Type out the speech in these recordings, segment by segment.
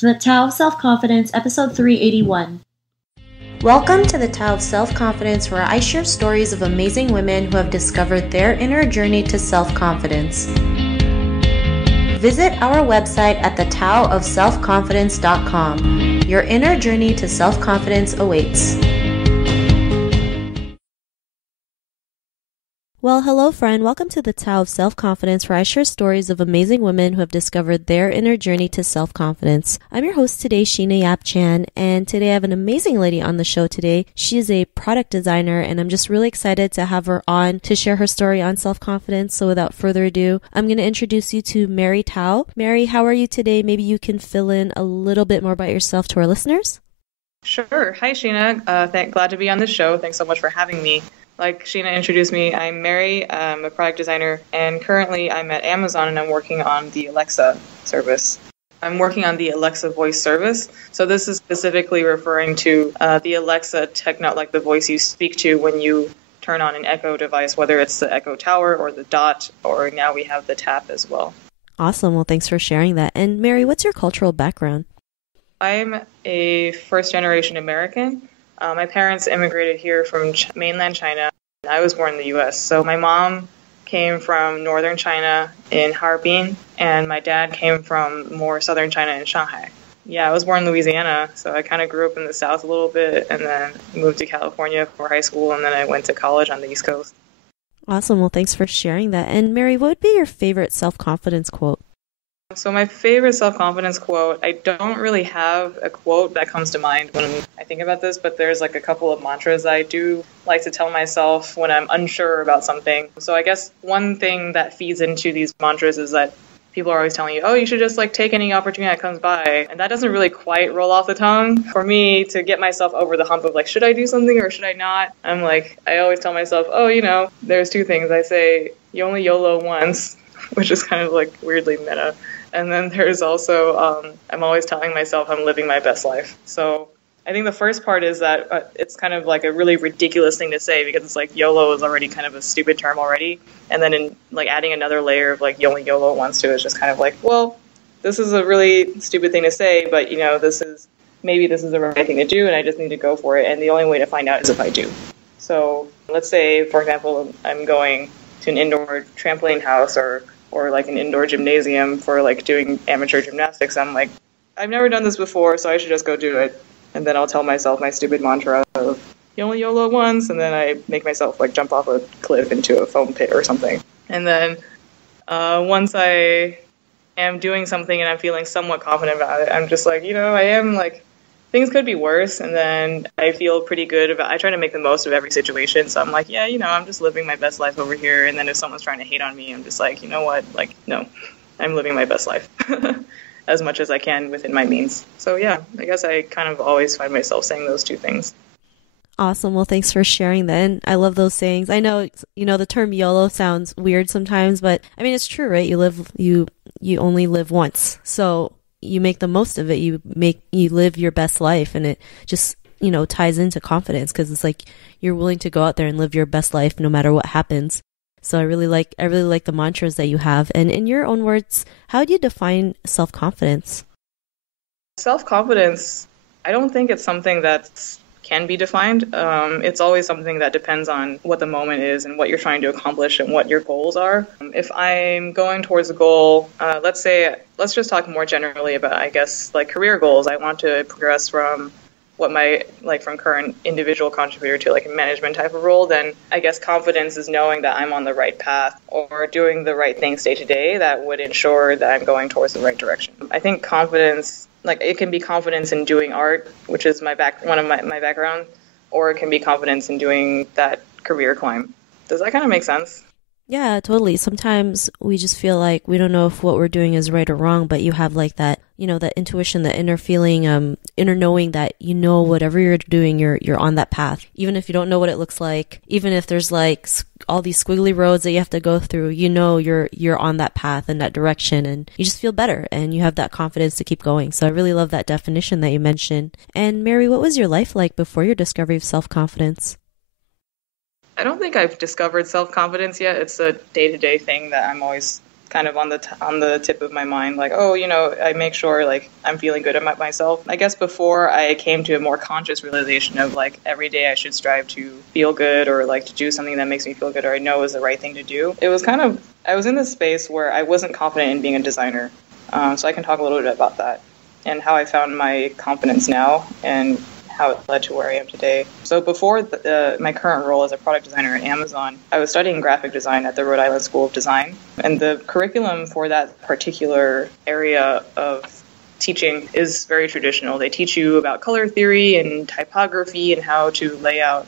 The Tao of Self-Confidence, Episode 381. Welcome to the Tao of Self-Confidence, where I share stories of amazing women who have discovered their inner journey to self-confidence. Visit our website at thetaoofselfconfidence.com. Your inner journey to self-confidence awaits. Well, hello friend. Welcome to the Tao of Self-Confidence, where I share stories of amazing women who have discovered their inner journey to self-confidence. I'm your host today, Sheena Yap Chan, and today I have an amazing lady on the show today. She is a product designer, and I'm just really excited to have her on to share her story on self-confidence. So without further ado, I'm going to introduce you to Mary Tao. Mary, how are you today? Maybe you can fill in a little bit more about yourself to our listeners. Sure. Hi, Sheena. Glad to be on the show. Thanks so much for having me. Like Sheena introduced me, I'm Mary. I'm a product designer, and currently I'm at Amazon and I'm working on the Alexa service. I'm working on the Alexa voice service. So this is specifically referring to the Alexa like the voice you speak to when you turn on an Echo device, whether it's the Echo Tower or the Dot, or now we have the Tap as well. Awesome. Well, thanks for sharing that. And Mary, what's your cultural background? I'm a first-generation American. My parents immigrated here from mainland China. I was born in the U.S. So my mom came from northern China in Harbin, and my dad came from more southern China in Shanghai. Yeah, I was born in Louisiana, so I kind of grew up in the South a little bit, and then moved to California for high school, and then I went to college on the East Coast. Awesome. Well, thanks for sharing that. And Mary, what would be your favorite self-confidence quote? So my favorite self-confidence quote, I don't really have a quote that comes to mind when I think about this, but there's like a couple of mantras I do like to tell myself when I'm unsure about something. So I guess one thing that feeds into these mantras is that people are always telling you, oh, you should just like take any opportunity that comes by. And that doesn't really quite roll off the tongue. For me to get myself over the hump of like, should I do something or should I not? I'm like, I always tell myself, oh, there's two things. I say, you only YOLO once, which is kind of like weirdly meta. And then there's also, I'm always telling myself I'm living my best life. So I think the first part is that it's kind of like a really ridiculous thing to say because it's like YOLO is already kind of a stupid term already. And then in like adding another layer of like you only YOLO once to it is just kind of like, well, this is a really stupid thing to say, but this is the right thing to do and I just need to go for it. And the only way to find out is if I do. So let's say, for example, I'm going to an indoor trampoline house or like an indoor gymnasium for like doing amateur gymnastics. I'm like, I've never done this before, so I should just go do it. And then I'll tell myself my stupid mantra of you only YOLO once, and then I make myself like jump off a cliff into a foam pit or something. And then once I am doing something and I'm feeling somewhat confident about it, I'm just like, I am like, things could be worse, and then I feel pretty good about. I try to make the most of every situation, so I'm like, yeah, I'm just living my best life over here. And then if someone's trying to hate on me, I'm just like, you know what, like, no, I'm living my best life as much as I can within my means. So yeah, I guess I kind of always find myself saying those two things. Awesome. Well, thanks for sharing that. And I love those sayings. I know, the term YOLO sounds weird sometimes, but I mean, it's true, right? You only live once, so you make the most of it. You live your best life, and it just, ties into confidence because it's like you're willing to go out there and live your best life no matter what happens. So I really like the mantras that you have. And in your own words, how do you define self-confidence? Self-confidence, I don't think it's something that can be defined. It's always something that depends on what the moment is and what you're trying to accomplish and what your goals are. If I'm going towards a goal, let's just talk more generally about, I guess, like career goals. I want to progress from from current individual contributor to like a management type of role, then I guess confidence is knowing that I'm on the right path or doing the right things day to day that would ensure that I'm going towards the right direction. I think confidence, like it can be confidence in doing art, which is one of my background, or it can be confidence in doing that career climb. Does that kind of make sense? Yeah, totally. Sometimes we just feel like we don't know if what we're doing is right or wrong, but you have like that, that intuition, that inner feeling, inner knowing that, whatever you're doing, you're on that path. Even if you don't know what it looks like, even if there's like all these squiggly roads that you have to go through, you're on that path in that direction, and you just feel better and you have that confidence to keep going. So I really love that definition that you mentioned. And Mary, what was your life like before your discovery of self-confidence? I don't think I've discovered self-confidence yet. It's a day-to-day thing that I'm always kind of on the tip of my mind, like, oh, I make sure like I'm feeling good about myself. I guess before I came to a more conscious realization of like every day I should strive to feel good or like to do something that makes me feel good or I know is the right thing to do. It was I was in this space where I wasn't confident in being a designer. So I can talk a little bit about that and how I found my confidence now and how it led to where I am today. So before my current role as a product designer at Amazon, I was studying graphic design at the Rhode Island School of Design. And the curriculum for that particular area of teaching is very traditional. They teach you about color theory and typography and how to lay out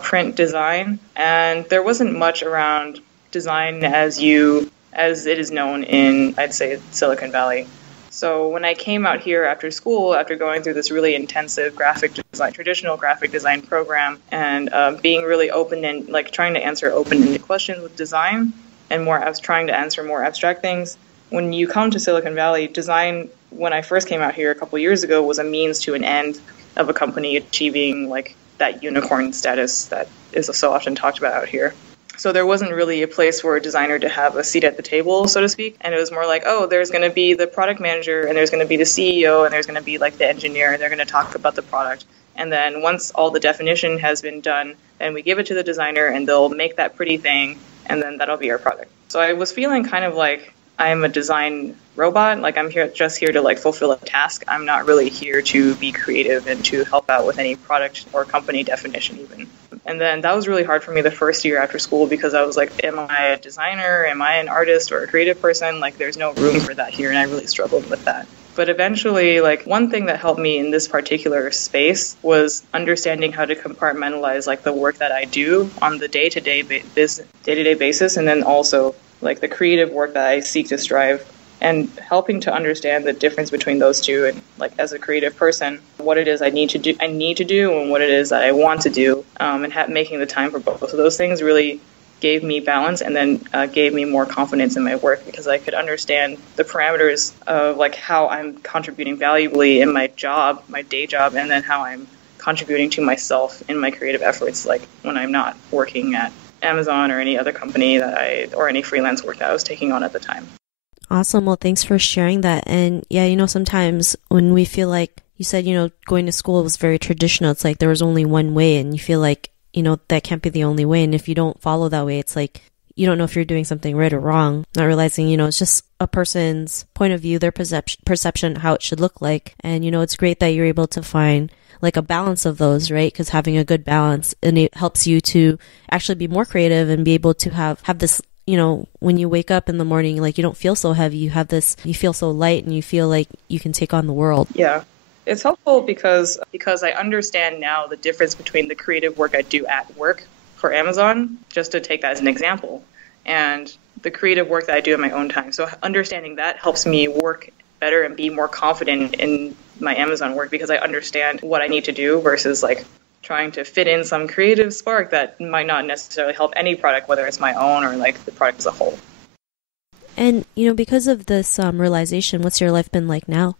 print design. And there wasn't much around design as it is known in, I'd say, Silicon Valley. So when I came out here after school, after going through this really intensive traditional graphic design program, and being really open and like trying to answer open-ended questions with design, and trying to answer more abstract things, when you come to Silicon Valley, design, when I first came out here a couple of years ago, was a means to an end of a company achieving like that unicorn status that is so often talked about out here. So there wasn't really a place for a designer to have a seat at the table, so to speak. And it was more like, oh, there's going to be the product manager and there's going to be the CEO and there's going to be like the engineer and they're going to talk about the product. And then once all the definition has been done, then we give it to the designer and they'll make that pretty thing and then that'll be our product. So I was feeling kind of like I'm a design robot. Like I'm just here to like fulfill a task. I'm not really here to be creative and to help out with any product or company definition even. And then that was really hard for me the first year after school because I was like, am I a designer? Am I an artist or a creative person? Like there's no room for that here. And I really struggled with that. But eventually, like one thing that helped me in this particular space was understanding how to compartmentalize like the work that I do on the day-to-day basis. And then also like the creative work that I seek to strive and helping to understand the difference between those two and like as a creative person, what it is I need to do and what it is that I want to do, and making the time for both of those things really gave me balance and then gave me more confidence in my work because I could understand the parameters of like how I'm contributing valuably in my job, my day job, and then how I'm contributing to myself in my creative efforts, like when I'm not working at Amazon or any other company or any freelance work that I was taking on at the time. Awesome. Well, thanks for sharing that. And yeah, sometimes when we feel like you said, going to school was very traditional, it's like there was only one way and you feel like, that can't be the only way. And if you don't follow that way, it's like you don't know if you're doing something right or wrong, not realizing, it's just a person's point of view, their perception, how it should look like. And, it's great that you're able to find like a balance of those, right? Because having a good balance, and it helps you to actually be more creative and be able to have this, when you wake up in the morning, like you don't feel so heavy, you feel so light and you feel like you can take on the world. Yeah. It's helpful because I understand now the difference between the creative work I do at work for Amazon, just to take that as an example, and the creative work that I do in my own time. So understanding that helps me work better and be more confident in my Amazon work because I understand what I need to do versus like trying to fit in some creative spark that might not necessarily help any product, whether it's my own or like the product as a whole. And, because of this realization, what's your life been like now?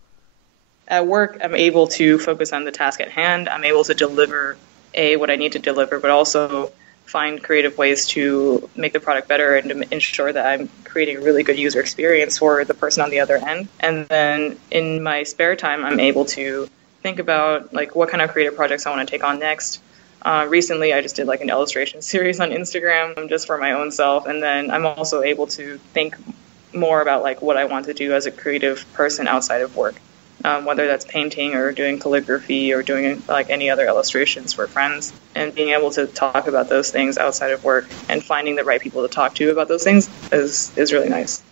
At work, I'm able to focus on the task at hand. I'm able to deliver what I need to deliver, but also find creative ways to make the product better and to ensure that I'm creating a really good user experience for the person on the other end. And then in my spare time, I'm able to think about like what kind of creative projects I want to take on next. Recently, I just did like an illustration series on Instagram just for my own self. And then I'm also able to think more about like what I want to do as a creative person outside of work. Whether that's painting or doing calligraphy or doing like any other illustrations for friends, and being able to talk about those things outside of work and finding the right people to talk to about those things is really nice.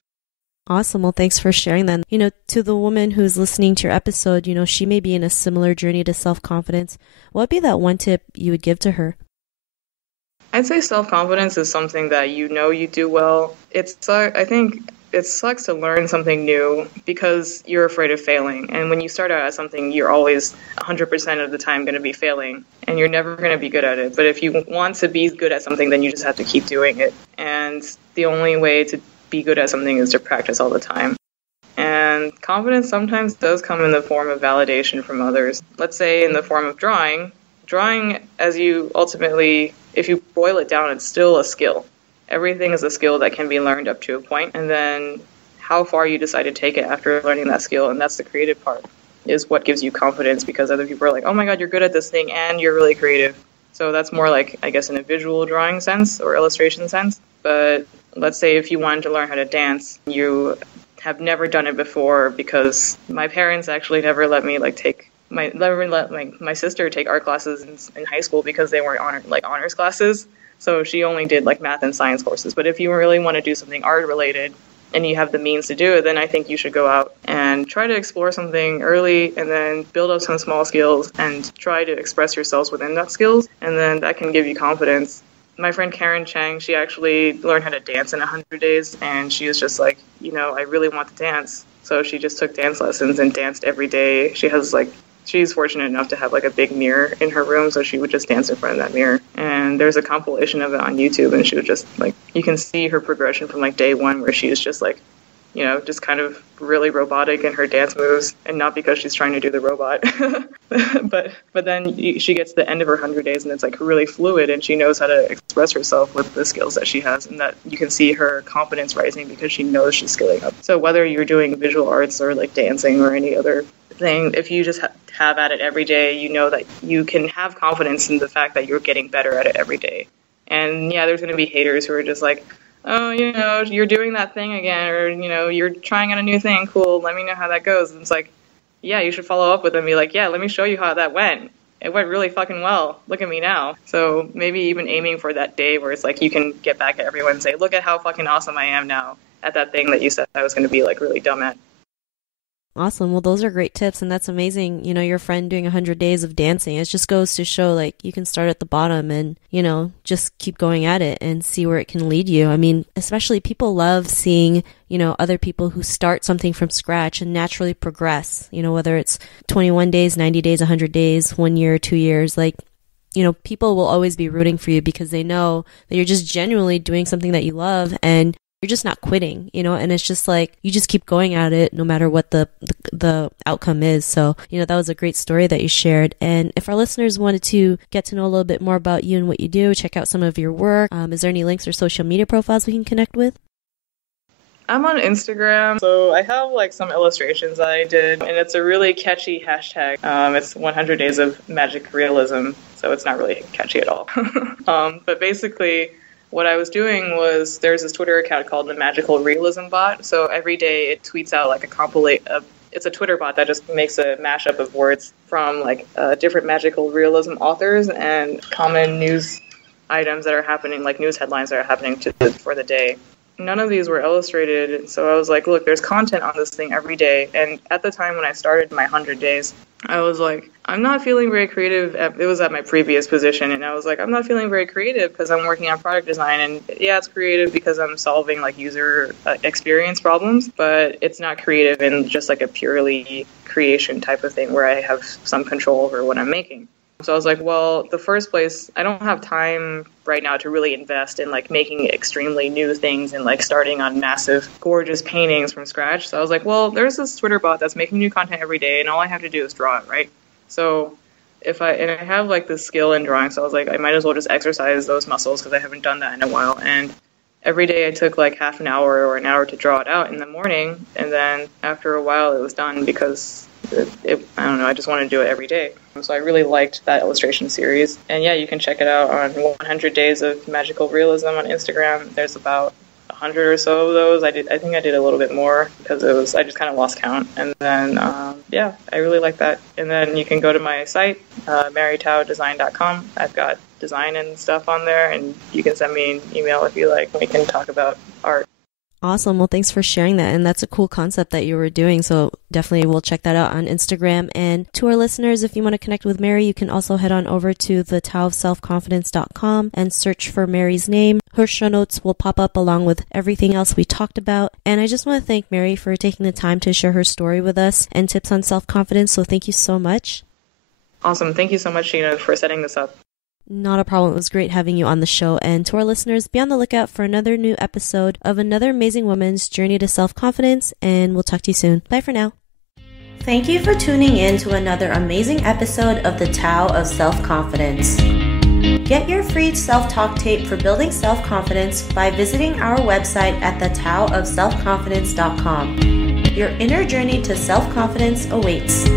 Awesome. Well, thanks for sharing that. To the woman who's listening to your episode, she may be in a similar journey to self-confidence. What would be that one tip you would give to her? I'd say self-confidence is something that you do well. I think it sucks to learn something new because you're afraid of failing. And when you start out at something, you're always 100% of the time going to be failing and you're never going to be good at it. But if you want to be good at something, then you just have to keep doing it. And the only way to be good at something is to practice all the time. And confidence sometimes does come in the form of validation from others. Let's say in the form of drawing, if you boil it down, it's still a skill. everything is a skill that can be learned up to a point, and then how far you decide to take it after learning that skill, and that's the creative part, is what gives you confidence, because other people are like, oh my god, you're good at this thing and you're really creative. So that's more like, I guess, in a visual drawing sense or illustration sense. But let's say if you wanted to learn how to dance, you have never done it before, because my parents actually never let me my sister take art classes in high school because they weren't honors classes. So she only did like math and science courses. But if you really want to do something art related and you have the means to do it, then I think you should go out and try to explore something early and then build up some small skills and try to express yourselves within that skills. And then that can give you confidence. My friend Karen Chang, she actually learned how to dance in 100 days. And she was just like, I really want to dance. So she just took dance lessons and danced every day. She's fortunate enough to have like a big mirror in her room, so she would just dance in front of that mirror. And there's a compilation of it on YouTube, and she would just you can see her progression from like day one, where she is just just kind of really robotic in her dance moves, and not because she's trying to do the robot, but then she gets to the end of her 100 days, and it's like really fluid, and she knows how to express herself with the skills that she has, and that you can see her confidence rising because she knows she's skilling up. So whether you're doing visual arts or like dancing or any other thing, if you just have at it every day, you know that you can have confidence in the fact that you're getting better at it every day. And yeah, there's going to be haters who are just like, oh, you're doing that thing again, or, you're trying out a new thing. Cool. Let me know how that goes. And it's like, yeah, you should follow up with them and be like, yeah, let me show you how that went. It went really fucking well. Look at me now. So maybe even aiming for that day where it's like you can get back at everyone and say, look at how fucking awesome I am now at that thing that you said I was going to be like really dumb at. Awesome. Well, those are great tips, and that's amazing. Your friend doing 100 days of dancing, it just goes to show you can start at the bottom and, just keep going at it and see where it can lead you. I mean, especially people love seeing, other people who start something from scratch and naturally progress, whether it's 21 days, 90 days, 100 days, 1 year, 2 years, people will always be rooting for you because they know that you're just genuinely doing something that you love, and you're just not quitting, and it's just you just keep going at it no matter what the outcome is. So, that was a great story that you shared. And if our listeners wanted to get to know a little bit more about you and what you do, check out some of your work, is there any links or social media profiles we can connect with? I'm on Instagram, so I have some illustrations that I did, and it's a really catchy hashtag. It's 100 Days of Magic Realism, so it's not really catchy at all. But basically, what I was doing was there's this Twitter account called the Magical Realism Bot. So every day it tweets out it's a Twitter bot that just makes a mashup of words from different magical realism authors and common news items that are happening, like news headlines that are happening for the day. None of these were illustrated, so I was like, look, there's content on this thing every day. And at the time when I started my 100 days, I was like, I'm not feeling very creative. It was at my previous position, and I was like, I'm not feeling very creative because I'm working on product design. And yeah, it's creative because I'm solving user experience problems, but it's not creative in just a purely creation type of thing where I have some control over what I'm making. So I was like, well, the first place, I don't have time right now to really invest in making extremely new things and starting on massive, gorgeous paintings from scratch. So I was like, well, there's this Twitter bot that's making new content every day, and all I have to do is draw it, right? So I have this skill in drawing, so I was like, I might as well just exercise those muscles because I haven't done that in a while. And every day I took half an hour or an hour to draw it out in the morning, and then after a while it was done because I don't know, I just wanted to do it every day. So I really liked that illustration series. And yeah, you can check it out on 100 Days of Magical Realism on Instagram. There's about 100 or so of those. I think I did a little bit more because I just kind of lost count. And then, yeah, I really like that. And then you can go to my site, marytaodesign.com. I've got design and stuff on there, and you can send me an email if you like. We can talk about art. Awesome. Well, thanks for sharing that. And that's a cool concept that you were doing. So definitely we'll check that out on Instagram. And to our listeners, if you want to connect with Mary, you can also head on over to thetaoofselfconfidence.com and search for Mary's name. Her show notes will pop up along with everything else we talked about. And I just want to thank Mary for taking the time to share her story with us and tips on self-confidence. So thank you so much. Awesome. Thank you so much, Sheena, for setting this up. Not a problem. It was great having you on the show. And to our listeners, be on the lookout for another new episode of another amazing woman's journey to self-confidence. And we'll talk to you soon. Bye for now. Thank you for tuning in to another amazing episode of the Tao of Self-Confidence. Get your free self-talk tape for building self-confidence by visiting our website at thetaoofselfconfidence.com. Your inner journey to self-confidence awaits.